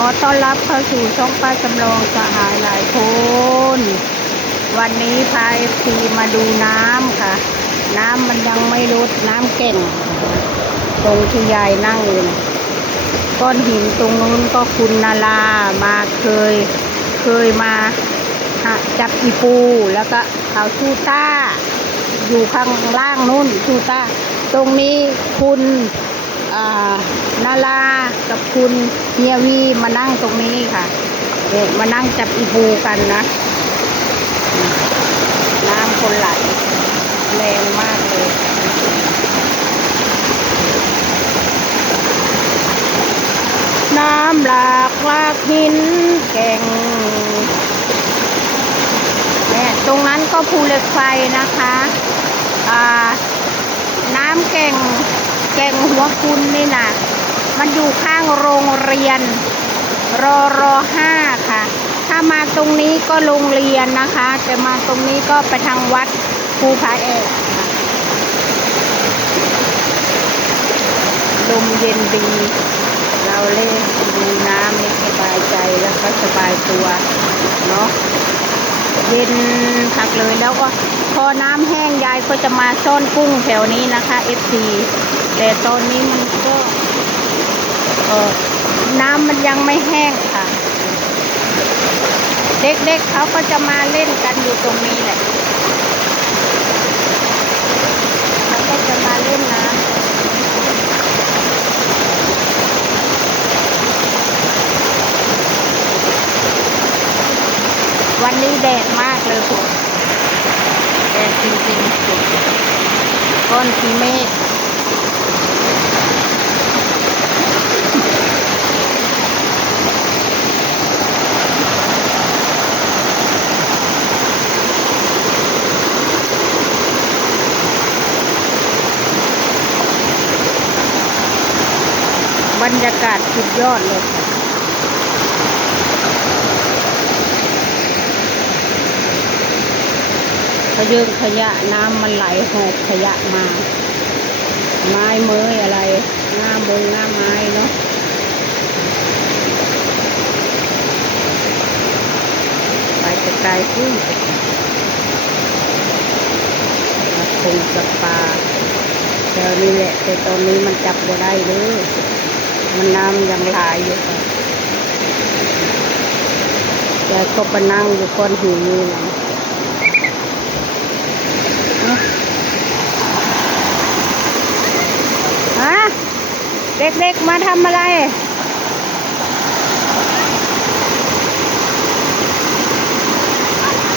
ขอต้อนรับเข้าสู่ช่องป้าจำลองสหายหลายคน วันนี้พาเอฟซีมาดูน้ำค่ะ น้ำมันยังไม่ลดน้ำเก่ง ตรงที่ยายนั่งอยู่นะก้อนหินตรงนู้นก็คุณนาลามาเคยเคยมาจับอีปู แล้วก็เขาชูต้า อยู่ข้างล่างนู้นชูต้า ตรงนี้คุณ นาลากับคุณเฮียวีมานั่งตรงนี้ค่ะเนี่ยมานั่งจับอีปูกันนะ น้ำคนไหลแรงมากเลยน้ำหลากลากหินแก่งเนี่ยตรงนั้นก็ภูเหล็กไฟนะคะ น้ำแก่ง แก่งหัวคุณนี่นะมันอยู่ข้างโรงเรียน รอรอห้าค่ะ ถ้ามาตรงนี้ก็โรงเรียนนะคะจะมาตรงนี้ก็ไปทางวัดภูผาแอกค่ะลมเย็นดี เราเล่นดูน้ำนี่สบายใจแล้วก็สบายตัวเนาะเย็นคักเลยแล้วก็พอน้ำแห้งยายก็จะมาซ่อนกุ้งแถวนี้นะคะ FC แต่ตอนนี้มันก็เออน้ำมันยังไม่แห้งค่ะ เด็กๆเขาก็จะมาเล่นกันอยู่ตรงนี้แหละเขาก็จะมาเล่นน้ำวันนี้แดดมากเลยคุณแดดจริงๆก้อนสีเมฆ รรยากาศสุดยอดเลยขยืงขยะน้ำมันไหลหอบขยะมา ไม้เมยอะไรหน้าบงหน้าไม้เนาะไปจะไกลขึ้นมาคงกับปลาแถวนี้แหละแต่ตอนนี้มันจับบ่ได้เลย มันน้ำยังไหลอยู่ค่ะยายก็ไปนั่งอยู่ก้อนหินนี่นะฮะเด็กๆมาทำอะไร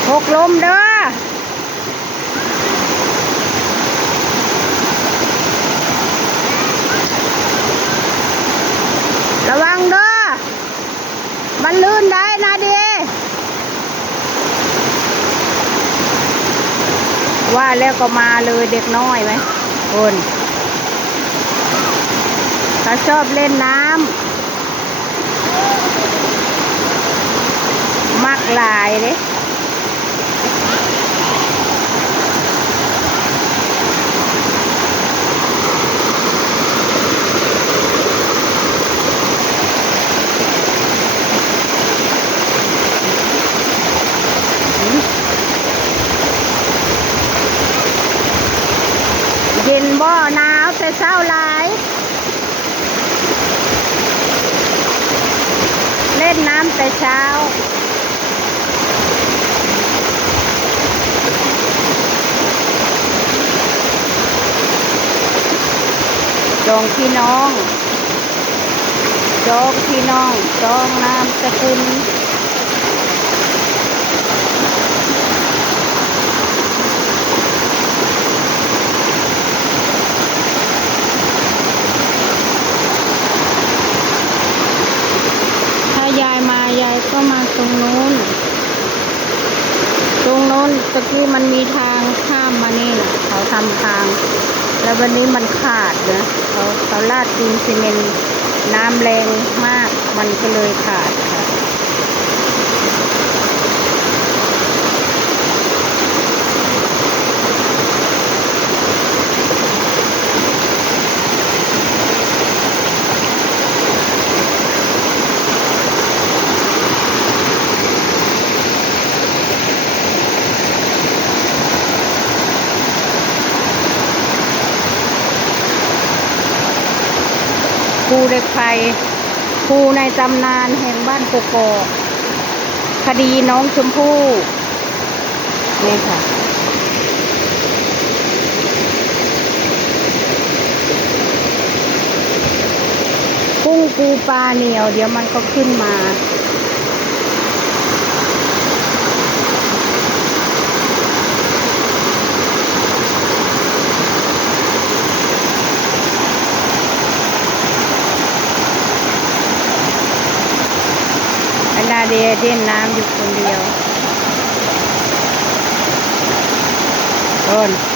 หกลมเด้อ ระวังเด้อ มันลื่นได้นะดี ว่าแล้วก็มาเลยเด็กน้อยไหมคนเขาชอบเล่นน้ำมักลายเลยเย็นบ่หนาวแต่เช้าหลาย เล่นน้ำแต่เช้า จองพี่น้อง จองพี่น้อง จองนามสกุลถ้ายายมายายก็มาตรงนู้น ตรงโน้น ที่มันมีทางข้ามมานี่นะเขาทำทาง แล้ววันนี้มันขาดนะเขาเขาลาดดินซีเมนต์น้ำแรงมาก มันก็เลยขาด ค่เหล็กไฟภูในตำนานแห่งบ้านกกอกคดีน้องชมพู่นี่ค่ะ กุ้งปูปลาเหนียว เดี๋ยวมันก็ขึ้นมา เดียเล่นน้ำอยู่คนเดียวคน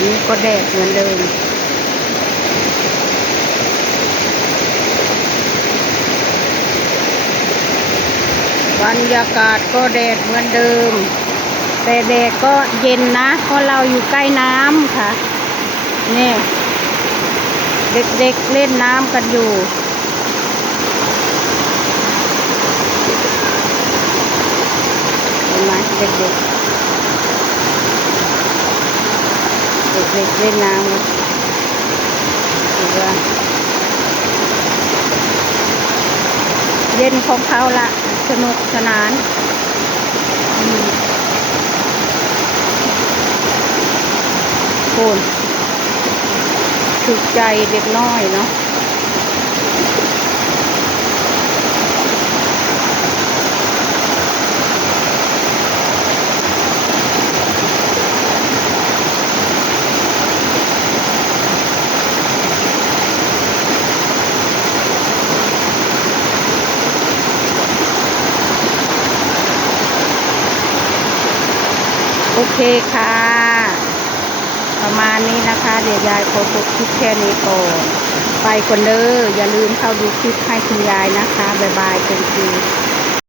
วันก็แดดเหมือนเดิมบรรยากาศก็แดดเหมือนเดิม แต่แดดก็เย็นนะเพราะเราอยู่ใกล้น้ำค่ะนี่เด็กๆเล่นน้ำกันอยู่ เห็นไหมเด็กๆ เด็กๆเล่นน้ำนะถือว่าเย็นของเขาละสนุกสนานอืมโคนถูกใจเด็กน้อยเนาะ อเคค่ะ ประมาณนี้นะคะ เดี๋ยวยายขอจบคลิปแค่นี้ก่อนไปคนเด้ออย่าลืมเข้าดูคลิปให้คุณยายนะคะ บ๊ายบายเป็นที